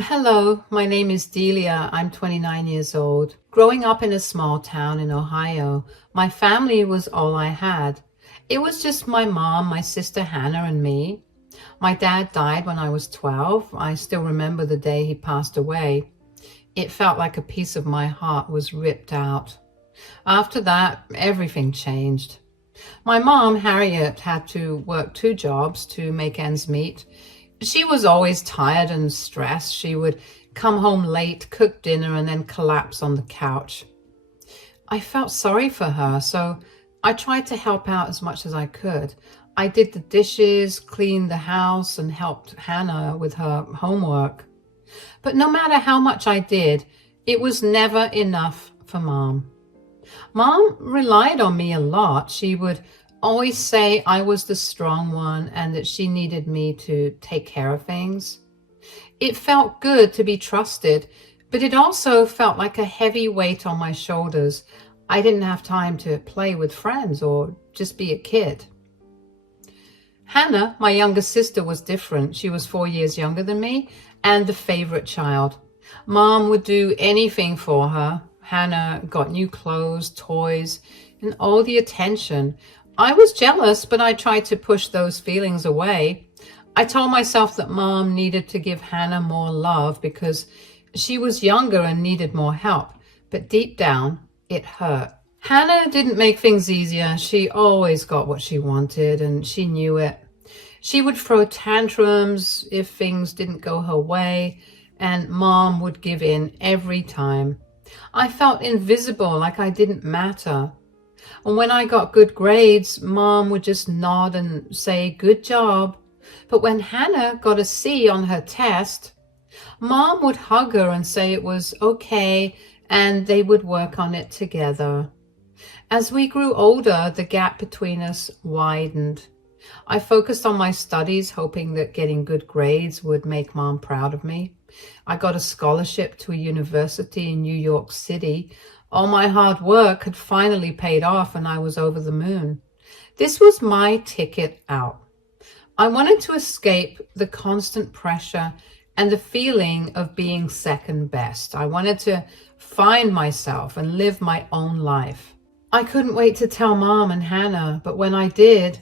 Hello, my name is Delia. I'm 29 years old. Growing up in a small town in Ohio, my family was all I had. It was just my mom, my sister Hannah, and me. My dad died when I was 12. I still remember the day he passed away. It felt like a piece of my heart was ripped out. After that, everything changed. My mom, Harriet, had to work two jobs to make ends meet. She was always tired and stressed. She would come home late, cook dinner, and then collapse on the couch. I felt sorry for her, so I tried to help out as much as I could. I did the dishes, cleaned the house, and helped Hannah with her homework. But no matter how much I did, it was never enough for Mom. Mom relied on me a lot. She would always say I was the strong one and that she needed me to take care of things. It felt good to be trusted, but it also felt like a heavy weight on my shoulders. I didn't have time to play with friends or just be a kid. Hannah, my younger sister, was different. She was 4 years younger than me and the favorite child. Mom would do anything for her. Hannah got new clothes, toys, and all the attention. I was jealous, but I tried to push those feelings away. I told myself that Mom needed to give Hannah more love because she was younger and needed more help. But deep down, it hurt. Hannah didn't make things easier. She always got what she wanted, and she knew it. She would throw tantrums if things didn't go her way, and Mom would give in every time. I felt invisible, like I didn't matter. And when I got good grades, Mom would just nod and say, "Good job." But when Hannah got a C on her test, Mom would hug her and say it was okay and they would work on it together. As we grew older, the gap between us widened. I focused on my studies, hoping that getting good grades would make Mom proud of me. I got a scholarship to a university in New York City. All my hard work had finally paid off and I was over the moon. This was my ticket out. I wanted to escape the constant pressure and the feeling of being second best. I wanted to find myself and live my own life. I couldn't wait to tell Mom and Hannah, but when I did,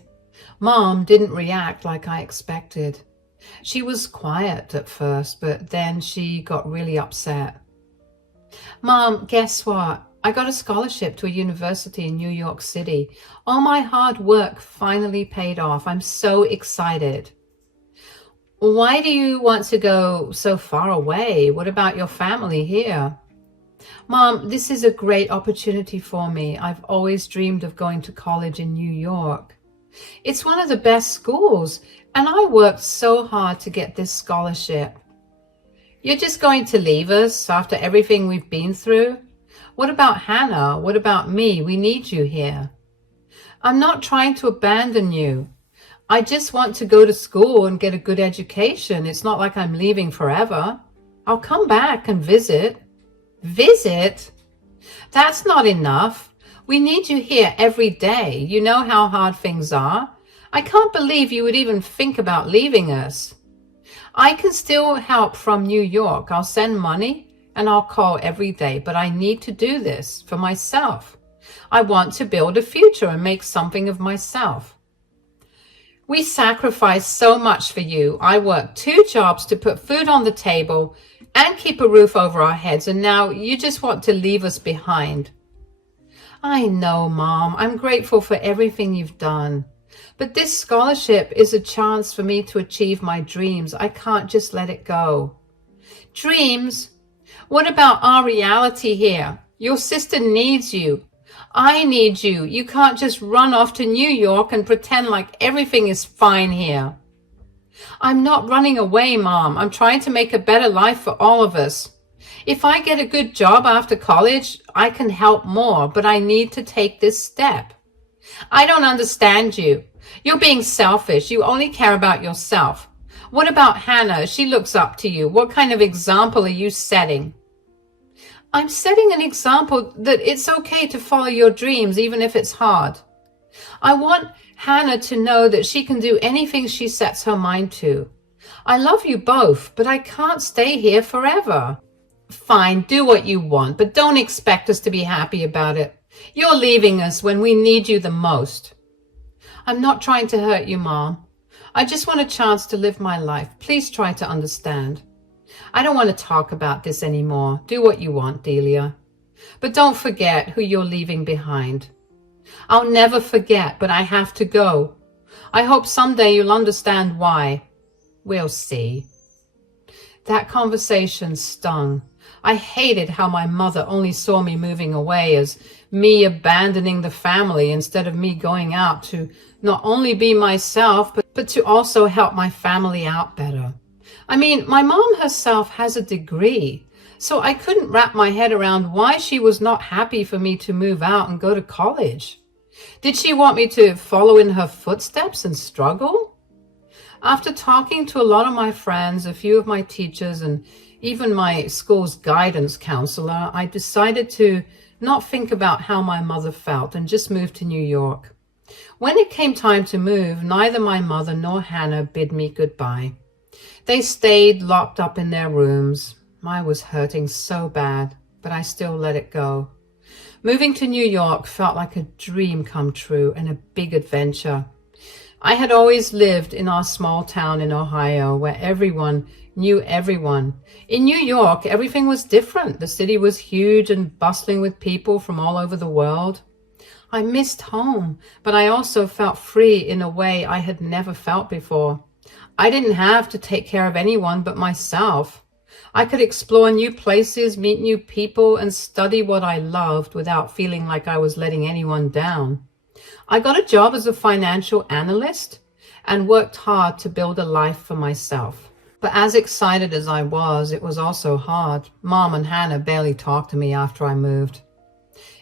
Mom didn't react like I expected. She was quiet at first, but then she got really upset. "Mom, guess what? I got a scholarship to a university in New York City. All my hard work finally paid off. I'm so excited." "Why do you want to go so far away? What about your family here?" "Mom, this is a great opportunity for me. I've always dreamed of going to college in New York. It's one of the best schools, and I worked so hard to get this scholarship." "You're just going to leave us after everything we've been through? What about Hannah? What about me? We need you here." "I'm not trying to abandon you. I just want to go to school and get a good education. It's not like I'm leaving forever. I'll come back and visit." "Visit? That's not enough. We need you here every day. You know how hard things are. I can't believe you would even think about leaving us." "I can still help from New York. I'll send money and I'll call every day, but I need to do this for myself. I want to build a future and make something of myself." "We sacrificed so much for you. I worked two jobs to put food on the table and keep a roof over our heads, and now you just want to leave us behind." "I know, Mom. I'm grateful for everything you've done. But this scholarship is a chance for me to achieve my dreams. I can't just let it go." "Dreams? What about our reality here? Your sister needs you. I need you. You can't just run off to New York and pretend like everything is fine here." "I'm not running away, Mom. I'm trying to make a better life for all of us. If I get a good job after college, I can help more, but I need to take this step." "I don't understand you. You're being selfish. You only care about yourself. What about Hannah? She looks up to you. What kind of example are you setting?" "I'm setting an example that it's okay to follow your dreams, even if it's hard. I want Hannah to know that she can do anything she sets her mind to. I love you both, but I can't stay here forever. Fine, do what you want, but don't expect us to be happy about it. You're leaving us when we need you the most. I'm not trying to hurt you, Mom. I just want a chance to live my life. Please try to understand. I don't want to talk about this anymore. Do what you want, Delia. But don't forget who you're leaving behind. I'll never forget, but I have to go. I hope someday you'll understand why. We'll see. That conversation stung. I hated how my mother only saw me moving away as me abandoning the family instead of me going out to not only be myself, but to also help my family out better. I mean, my mom herself has a degree, so I couldn't wrap my head around why she was not happy for me to move out and go to college. Did she want me to follow in her footsteps and struggle? After talking to a lot of my friends, a few of my teachers, and even my school's guidance counselor, I decided to not think about how my mother felt and just move to New York. When it came time to move, neither my mother nor Hannah bid me goodbye. They stayed locked up in their rooms. I was hurting so bad, but I still let it go. Moving to New York felt like a dream come true and a big adventure. I had always lived in our small town in Ohio where everyone knew everyone. In New York, everything was different. The city was huge and bustling with people from all over the world. I missed home, but I also felt free in a way I had never felt before. I didn't have to take care of anyone but myself. I could explore new places, meet new people, and study what I loved without feeling like I was letting anyone down. I got a job as a financial analyst and worked hard to build a life for myself. But as excited as I was, it was also hard. Mom and Hannah barely talked to me after I moved.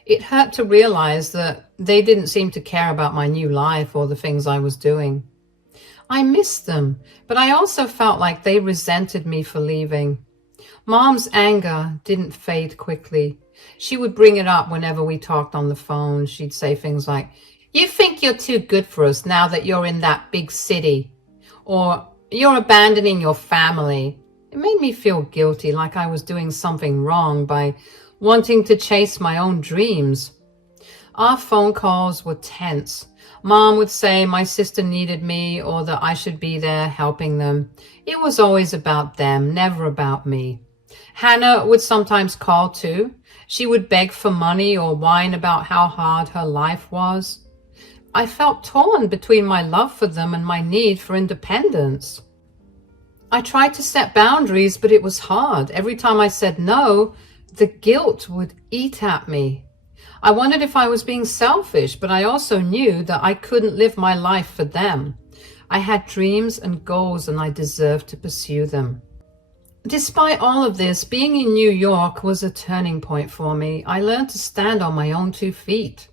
It hurt to realize that they didn't seem to care about my new life or the things I was doing. I missed them, but I also felt like they resented me for leaving. Mom's anger didn't fade quickly. She would bring it up whenever we talked on the phone. She'd say things like, "You think you're too good for us now that you're in that big city," or "You're abandoning your family." It made me feel guilty, like I was doing something wrong by wanting to chase my own dreams. Our phone calls were tense. Mom would say my sister needed me or that I should be there helping them. It was always about them, never about me. Hannah would sometimes call too. She would beg for money or whine about how hard her life was. I felt torn between my love for them and my need for independence. I tried to set boundaries, but it was hard. Every time I said no, the guilt would eat at me. I wondered if I was being selfish, but I also knew that I couldn't live my life for them. I had dreams and goals, and I deserved to pursue them. Despite all of this, being in New York was a turning point for me. I learned to stand on my own 2 feet.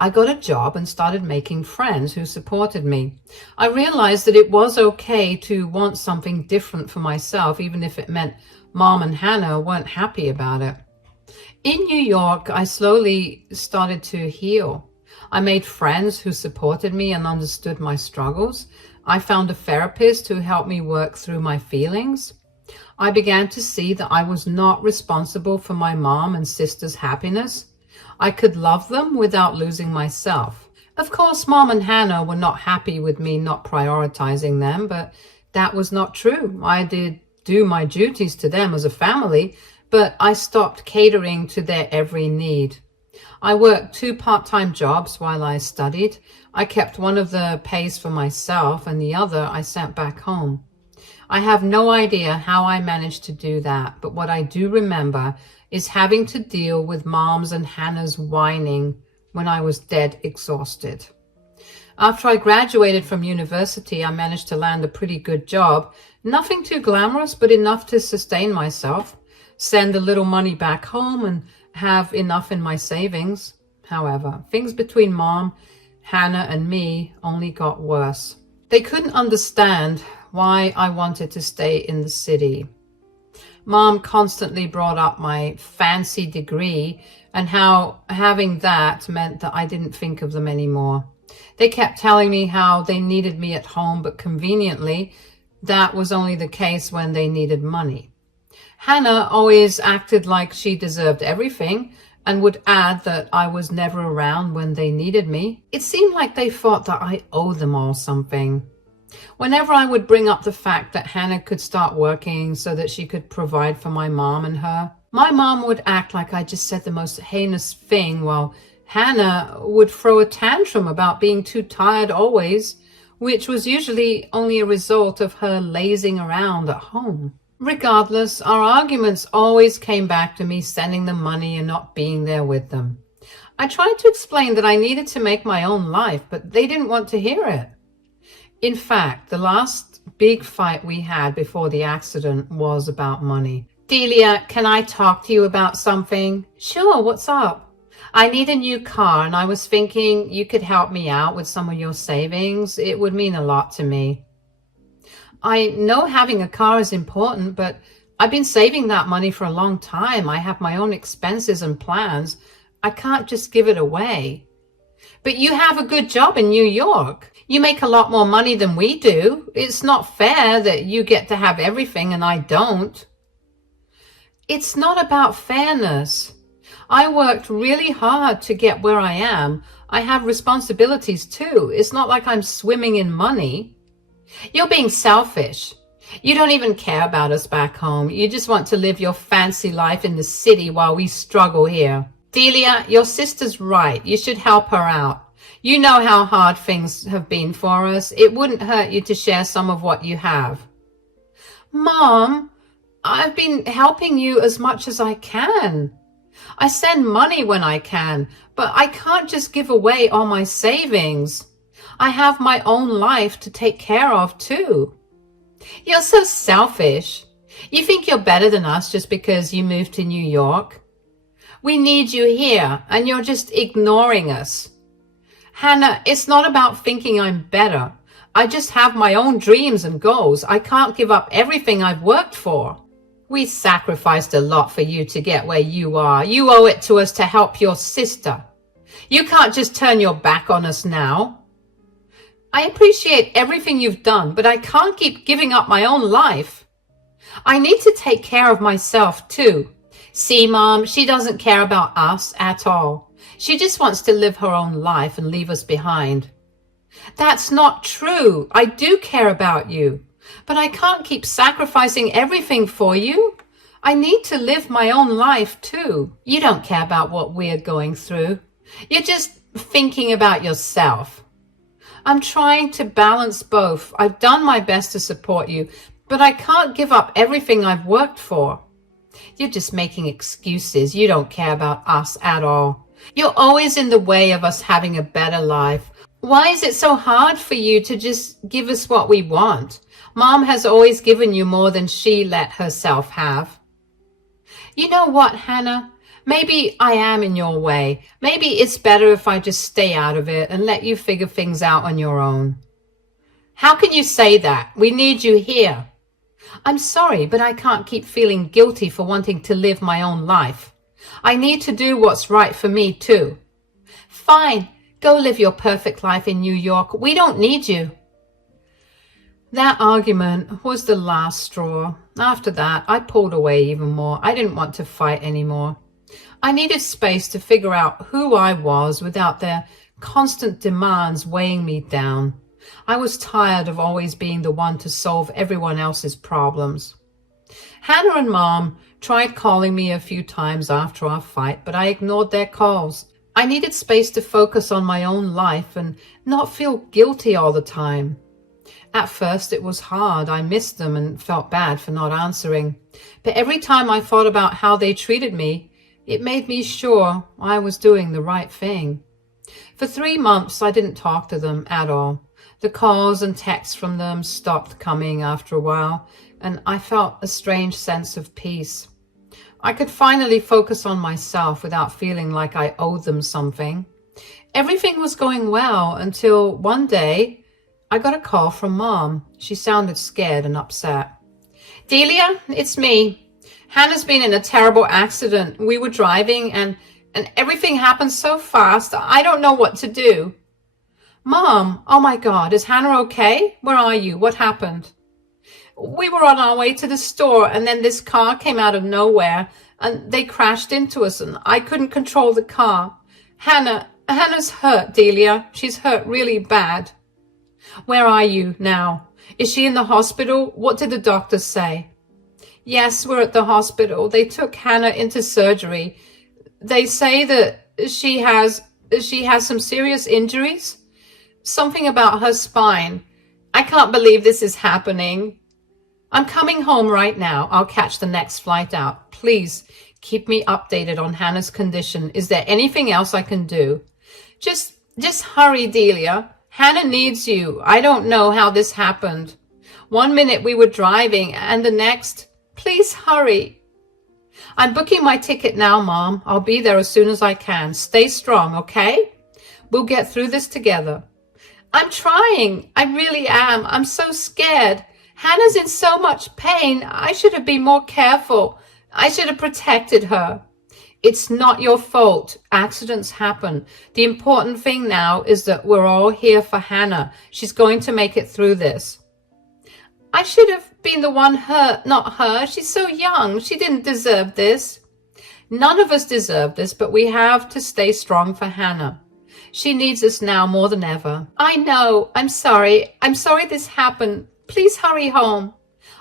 I got a job and started making friends who supported me. I realized that it was okay to want something different for myself, even if it meant Mom and Hannah weren't happy about it. In New York, I slowly started to heal. I made friends who supported me and understood my struggles. I found a therapist who helped me work through my feelings. I began to see that I was not responsible for my mom and sister's happiness. I could love them without losing myself. Of course, Mom and Hannah were not happy with me not prioritizing them, but that was not true. I did do my duties to them as a family, but I stopped catering to their every need. I worked 2 part-time jobs while I studied. I kept one of the pays for myself and the other I sent back home. I have no idea how I managed to do that, but what I do remember is having to deal with Mom's and Hannah's whining when I was dead exhausted. After I graduated from university, I managed to land a pretty good job. Nothing too glamorous, but enough to sustain myself, send a little money back home, and have enough in my savings. However, things between Mom, Hannah, and me only got worse. They couldn't understand why I wanted to stay in the city. Mom constantly brought up my fancy degree and how having that meant that I didn't think of them anymore. They kept telling me how they needed me at home, but conveniently, That was only the case when they needed money. Hannah always acted like she deserved everything and would add that I was never around when they needed me. It seemed like they thought that I owed them all something. Whenever I would bring up the fact that Hannah could start working so that she could provide for my mom and her, my mom would act like I just said the most heinous thing, while Hannah would throw a tantrum about being too tired always, which was usually only a result of her lazing around at home. Regardless, our arguments always came back to me sending them money and not being there with them. I tried to explain that I needed to make my own life, but they didn't want to hear it. In fact, the last big fight we had before the accident was about money. Delia, can I talk to you about something? Sure, what's up? I need a new car and I was thinking you could help me out with some of your savings. It would mean a lot to me. I know having a car is important, but I've been saving that money for a long time. I have my own expenses and plans. I can't just give it away. But you have a good job in New York. You make a lot more money than we do. It's not fair that you get to have everything and I don't. It's not about fairness. I worked really hard to get where I am. I have responsibilities too. It's not like I'm swimming in money. You're being selfish. You don't even care about us back home. You just want to live your fancy life in the city while we struggle here. Delia, your sister's right. You should help her out. You know how hard things have been for us. It wouldn't hurt you to share some of what you have. Mom, I've been helping you as much as I can. I send money when I can, but I can't just give away all my savings. I have my own life to take care of too. You're so selfish. You think you're better than us just because you moved to New York. We need you here and you're just ignoring us. Hannah, it's not about thinking I'm better. I just have my own dreams and goals. I can't give up everything I've worked for. We sacrificed a lot for you to get where you are. You owe it to us to help your sister. You can't just turn your back on us now. I appreciate everything you've done, but I can't keep giving up my own life. I need to take care of myself too. See, Mom, she doesn't care about us at all. She just wants to live her own life and leave us behind. That's not true. I do care about you, but I can't keep sacrificing everything for you. I need to live my own life too. You don't care about what we're going through. You're just thinking about yourself. I'm trying to balance both. I've done my best to support you, but I can't give up everything I've worked for. You're just making excuses. You don't care about us at all. You're always in the way of us having a better life. Why is it so hard for you to just give us what we want? Mom has always given you more than she let herself have. You know what, Hannah? Maybe I am in your way. Maybe it's better if I just stay out of it and let you figure things out on your own. How can you say that? We need you here. I'm sorry, but I can't keep feeling guilty for wanting to live my own life. I need to do what's right for me too. Fine, go live your perfect life in New York. We don't need you. That argument was the last straw. After that, I pulled away even more. I didn't want to fight anymore. I needed space to figure out who I was without their constant demands weighing me down. I was tired of always being the one to solve everyone else's problems. Hannah and Mom tried calling me a few times after our fight, but I ignored their calls. I needed space to focus on my own life and not feel guilty all the time. At first, it was hard. I missed them and felt bad for not answering. But every time I thought about how they treated me, it made me sure I was doing the right thing. For 3 months, I didn't talk to them at all. The calls and texts from them stopped coming after a while, and I felt a strange sense of peace. I could finally focus on myself without feeling like I owed them something. Everything was going well until one day I got a call from Mom. She sounded scared and upset. Delia, it's me. Hannah's been in a terrible accident. We were driving and everything happened so fast. I don't know what to do. Mom, oh my God, is Hannah okay? Where are you? What happened? We were on our way to the store, and then this car came out of nowhere, and they crashed into us, and I couldn't control the car. Hannah's hurt, Delia. She's hurt really bad. Where are you now? Is she in the hospital? What did the doctors say? Yes, we're at the hospital. They took Hannah into surgery. They say that she has some serious injuries. Something about her spine. I can't believe this is happening. I'm coming home right now. I'll catch the next flight out. Please keep me updated on Hannah's condition. Is there anything else I can do? Just hurry, Delia. Hannah needs you. I don't know how this happened. 1 minute we were driving and the next. Please hurry. I'm booking my ticket now, Mom. I'll be there as soon as I can. Stay strong, okay? We'll get through this together. I'm trying. I really am. I'm so scared. Hannah's in so much pain. I should have been more careful. I should have protected her. It's not your fault. Accidents happen. The important thing now is that we're all here for Hannah. She's going to make it through this. I should have been the one hurt, not her. She's so young. She didn't deserve this. None of us deserve this, but we have to stay strong for Hannah. She needs us now more than ever. I know. I'm sorry. I'm sorry this happened. Please hurry home.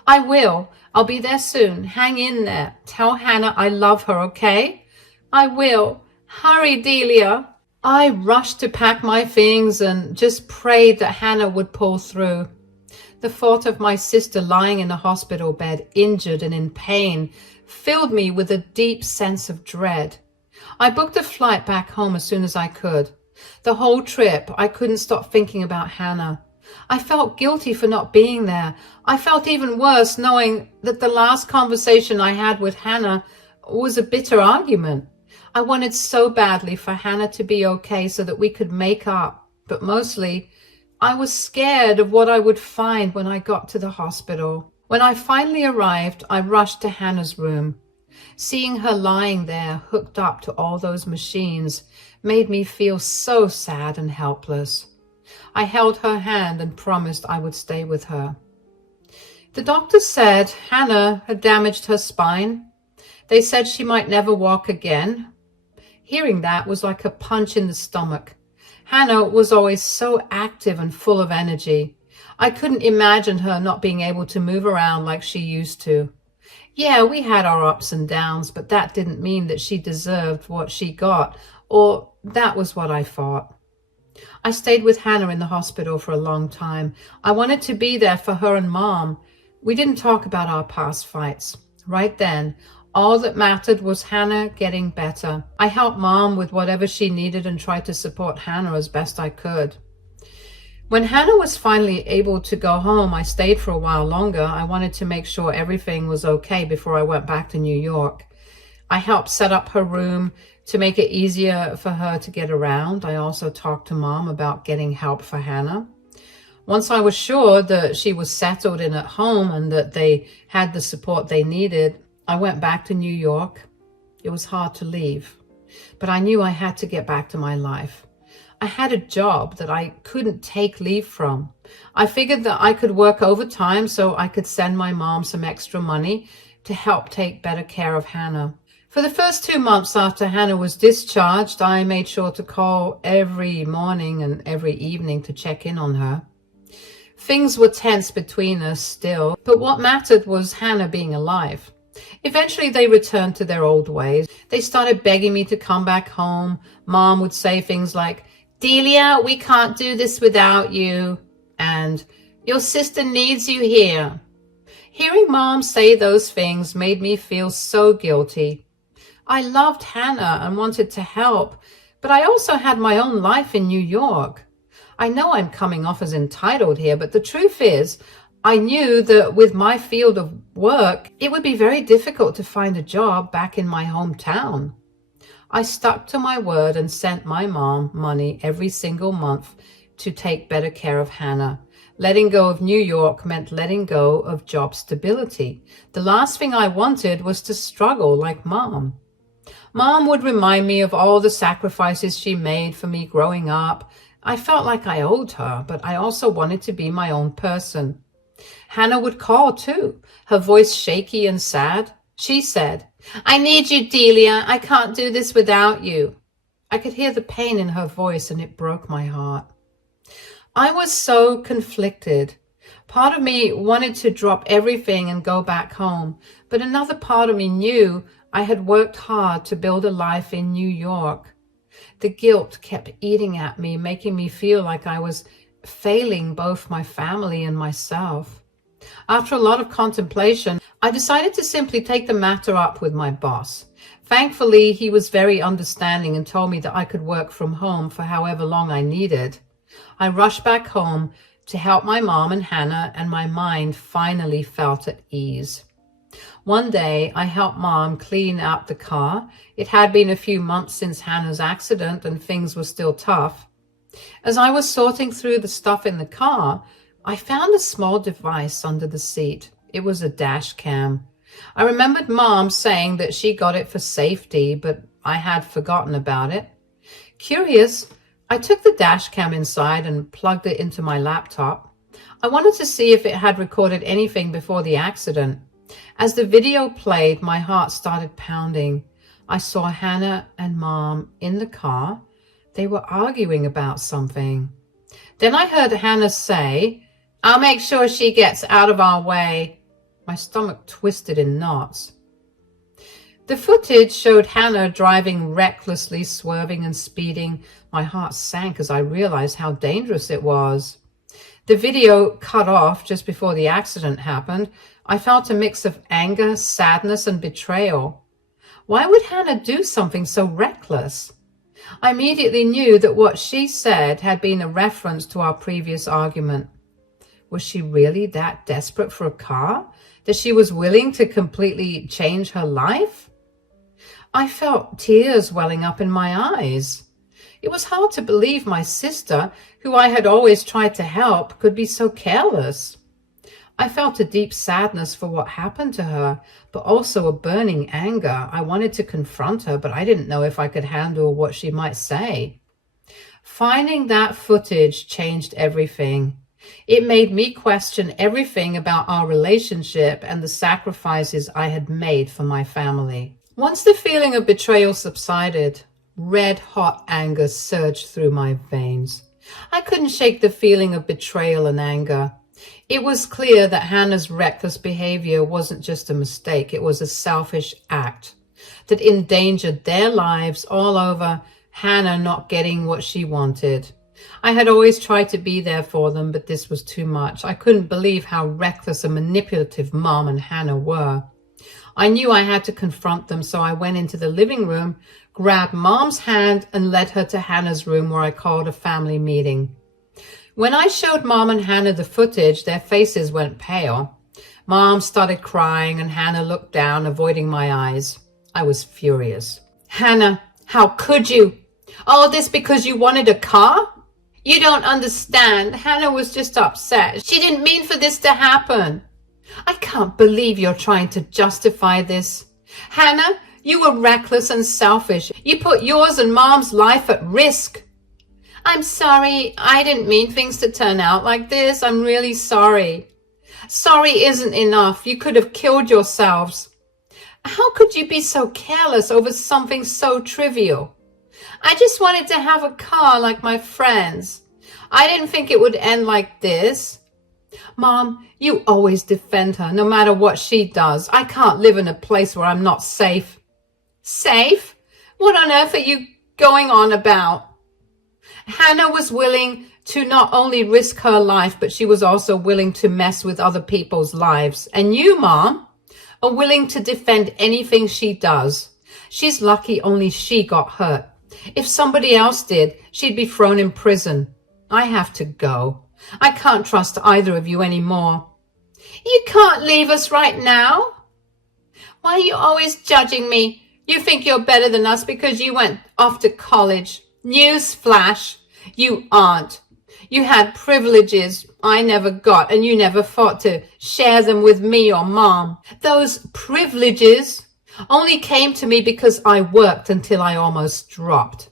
I will. I'll be there soon. Hang in there. Tell Hannah I love her, okay? I will. Hurry, Delia. I rushed to pack my things and just prayed that Hannah would pull through. The thought of my sister lying in a hospital bed, injured and in pain, filled me with a deep sense of dread. I booked a flight back home as soon as I could. The whole trip, I couldn't stop thinking about Hannah. I felt guilty for not being there. I felt even worse knowing that the last conversation I had with Hannah was a bitter argument. I wanted so badly for Hannah to be okay so that we could make up, but mostly I was scared of what I would find when I got to the hospital. When I finally arrived, I rushed to Hannah's room. Seeing her lying there, hooked up to all those machines, made me feel so sad and helpless. I held her hand and promised I would stay with her. The doctors said Hannah had damaged her spine. They said she might never walk again. Hearing that was like a punch in the stomach. Hannah was always so active and full of energy. I couldn't imagine her not being able to move around like she used to. Yeah, we had our ups and downs, but that didn't mean that she deserved what she got, or that was what I thought. I stayed with Hannah in the hospital for a long time. I wanted to be there for her and Mom. We didn't talk about our past fights. Right then, all that mattered was Hannah getting better. I helped Mom with whatever she needed and tried to support Hannah as best I could. When Hannah was finally able to go home, I stayed for a while longer. I wanted to make sure everything was okay before I went back to New York. I helped set up her room to make it easier for her to get around. I also talked to Mom about getting help for Hannah. Once I was sure that she was settled in at home and that they had the support they needed, I went back to New York. It was hard to leave, but I knew I had to get back to my life. I had a job that I couldn't take leave from. I figured that I could work overtime so I could send my mom some extra money to help take better care of Hannah. For the first 2 months after Hannah was discharged, I made sure to call every morning and every evening to check in on her. Things were tense between us still, but what mattered was Hannah being alive. Eventually, they returned to their old ways. They started begging me to come back home. Mom would say things like, "Delia, we can't do this without you," and "Your sister needs you here." Hearing Mom say those things made me feel so guilty. I loved Hannah and wanted to help, but I also had my own life in New York. I know I'm coming off as entitled here, but the truth is, I knew that with my field of work, it would be very difficult to find a job back in my hometown. I stuck to my word and sent my mom money every single month to take better care of Hannah. Letting go of New York meant letting go of job stability. The last thing I wanted was to struggle like Mom. Mom would remind me of all the sacrifices she made for me growing up. I felt like I owed her, but I also wanted to be my own person. Hannah would call too, her voice shaky and sad. She said, "I need you, Delia. I can't do this without you." I could hear the pain in her voice and it broke my heart. I was so conflicted. Part of me wanted to drop everything and go back home, but another part of me knew I had worked hard to build a life in New York. The guilt kept eating at me, making me feel like I was failing both my family and myself. After a lot of contemplation, I decided to simply take the matter up with my boss. Thankfully, he was very understanding and told me that I could work from home for however long I needed. I rushed back home to help my mom and Hannah, and my mind finally felt at ease. One day, I helped Mom clean out the car. It had been a few months since Hannah's accident and things were still tough. As I was sorting through the stuff in the car, I found a small device under the seat. It was a dash cam. I remembered Mom saying that she got it for safety, but I had forgotten about it. Curious, I took the dash cam inside and plugged it into my laptop. I wanted to see if it had recorded anything before the accident. As the video played, my heart started pounding. I saw Hannah and Mom in the car. They were arguing about something. Then I heard Hannah say, "I'll make sure she gets out of our way." My stomach twisted in knots. The footage showed Hannah driving recklessly, swerving and speeding. My heart sank as I realized how dangerous it was. The video cut off just before the accident happened. I felt a mix of anger, sadness, and betrayal. Why would Hannah do something so reckless? I immediately knew that what she said had been a reference to our previous argument. Was she really that desperate for a car that she was willing to completely change her life? I felt tears welling up in my eyes. It was hard to believe my sister, who I had always tried to help, could be so careless. I felt a deep sadness for what happened to her, but also a burning anger. I wanted to confront her, but I didn't know if I could handle what she might say. Finding that footage changed everything. It made me question everything about our relationship and the sacrifices I had made for my family. Once the feeling of betrayal subsided, red-hot anger surged through my veins. I couldn't shake the feeling of betrayal and anger. It was clear that Hannah's reckless behavior wasn't just a mistake. It was a selfish act that endangered their lives all over Hannah not getting what she wanted. I had always tried to be there for them, but this was too much. I couldn't believe how reckless and manipulative Mom and Hannah were. I knew I had to confront them, so I went into the living room, grabbed Mom's hand, and led her to Hannah's room where I called a family meeting. When I showed Mom and Hannah the footage, their faces went pale. Mom started crying and Hannah looked down, avoiding my eyes. I was furious. "Hannah, how could you? All this because you wanted a car? You don't understand. Hannah was just upset. She didn't mean for this to happen. I can't believe you're trying to justify this. Hannah, you were reckless and selfish. You put yours and Mom's life at risk." "I'm sorry. I didn't mean things to turn out like this. I'm really sorry." "Sorry isn't enough. You could have killed yourselves." "How could you be so careless over something so trivial?" "I just wanted to have a car like my friends. I didn't think it would end like this." "Mom, you always defend her, no matter what she does. I can't live in a place where I'm not safe." "Safe? What on earth are you going on about?" Hannah was willing to not only risk her life, but she was also willing to mess with other people's lives. And you, Mom, are willing to defend anything she does. She's lucky only she got hurt. If somebody else did, she'd be thrown in prison. I have to go. I can't trust either of you anymore." "You can't leave us right now." "Why are you always judging me? You think you're better than us because you went off to college. News flash, you aren't. You had privileges I never got, and you never thought to share them with me or Mom. Those privileges only came to me because I worked until I almost dropped.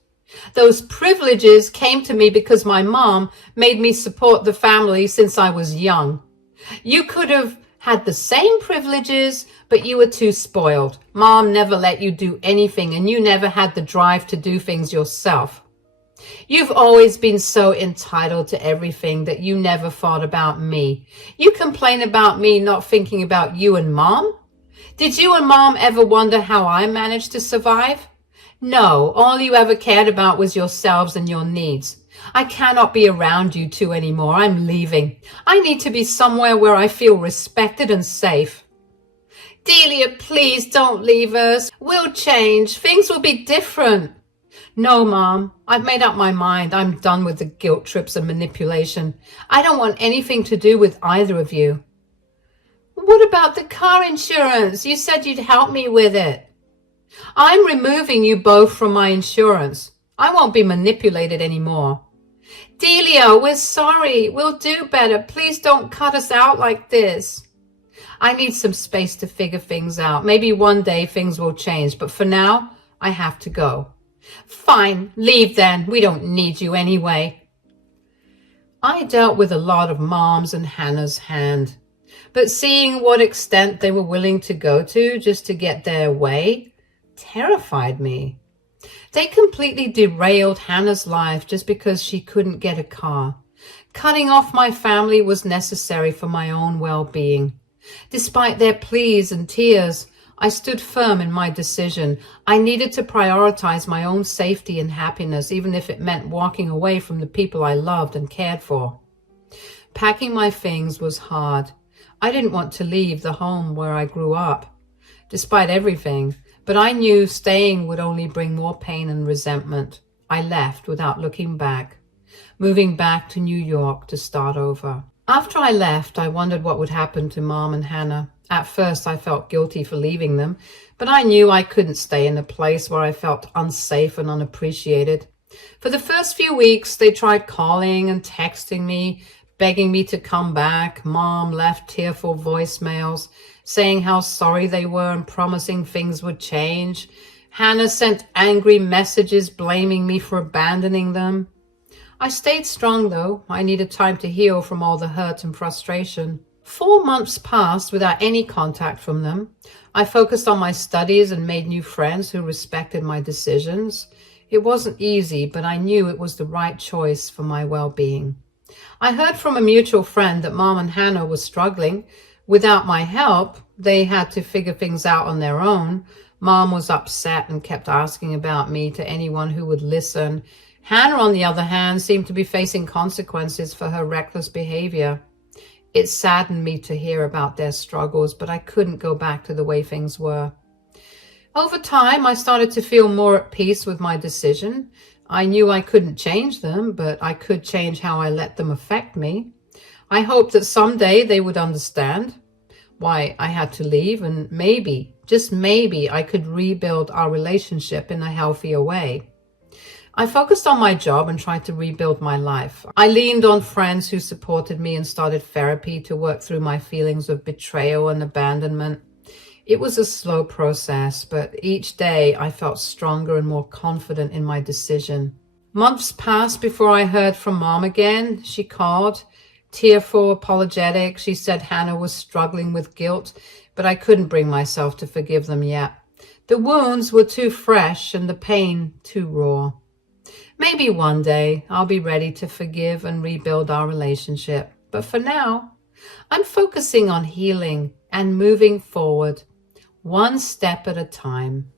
Those privileges came to me because my mom made me support the family since I was young. You could have had the same privileges, but you were too spoiled. Mom never let you do anything, and you never had the drive to do things yourself. You've always been so entitled to everything that you never thought about me. You complain about me not thinking about you and Mom? Did you and Mom ever wonder how I managed to survive? No, all you ever cared about was yourselves and your needs. I cannot be around you two anymore. I'm leaving. I need to be somewhere where I feel respected and safe. Delia, please don't leave us. We'll change. Things will be different. No, Mom, I've made up my mind. I'm done with the guilt trips and manipulation. I don't want anything to do with either of you. What about the car insurance? You said you'd help me with it. I'm removing you both from my insurance. I won't be manipulated anymore. Delia, we're sorry. We'll do better. Please don't cut us out like this. I need some space to figure things out. Maybe one day things will change, but for now, I have to go. Fine, leave then. We don't need you anyway. I dealt with a lot of Mom's and Hannah's hand, but seeing what extent they were willing to go to just to get their way terrified me. They completely derailed Hannah's life just because she couldn't get a car. Cutting off my family was necessary for my own well-being. Despite their pleas and tears, I stood firm in my decision. I needed to prioritize my own safety and happiness, even if it meant walking away from the people I loved and cared for. Packing my things was hard. I didn't want to leave the home where I grew up, despite everything, but I knew staying would only bring more pain and resentment. I left without looking back, moving back to New York to start over. After I left, I wondered what would happen to Mom and Hannah. At first, I felt guilty for leaving them, but I knew I couldn't stay in a place where I felt unsafe and unappreciated. For the first few weeks, they tried calling and texting me, begging me to come back. Mom left tearful voicemails, saying how sorry they were and promising things would change. Hannah sent angry messages blaming me for abandoning them. I stayed strong, though. I needed time to heal from all the hurt and frustration. 4 months passed without any contact from them. I focused on my studies and made new friends who respected my decisions. It wasn't easy, but I knew it was the right choice for my well-being. I heard from a mutual friend that Mom and Hannah were struggling. Without my help, they had to figure things out on their own. Mom was upset and kept asking about me to anyone who would listen. Hannah, on the other hand, seemed to be facing consequences for her reckless behavior. It saddened me to hear about their struggles, but I couldn't go back to the way things were. Over time, I started to feel more at peace with my decision. I knew I couldn't change them, but I could change how I let them affect me. I hoped that someday they would understand why I had to leave, and maybe, just maybe, I could rebuild our relationship in a healthier way. I focused on my job and tried to rebuild my life. I leaned on friends who supported me and started therapy to work through my feelings of betrayal and abandonment. It was a slow process, but each day I felt stronger and more confident in my decision. Months passed before I heard from Mom again. She called, tearful, apologetic. She said Hannah was struggling with guilt, but I couldn't bring myself to forgive them yet. The wounds were too fresh and the pain too raw. Maybe one day I'll be ready to forgive and rebuild our relationship. But for now, I'm focusing on healing and moving forward, one step at a time.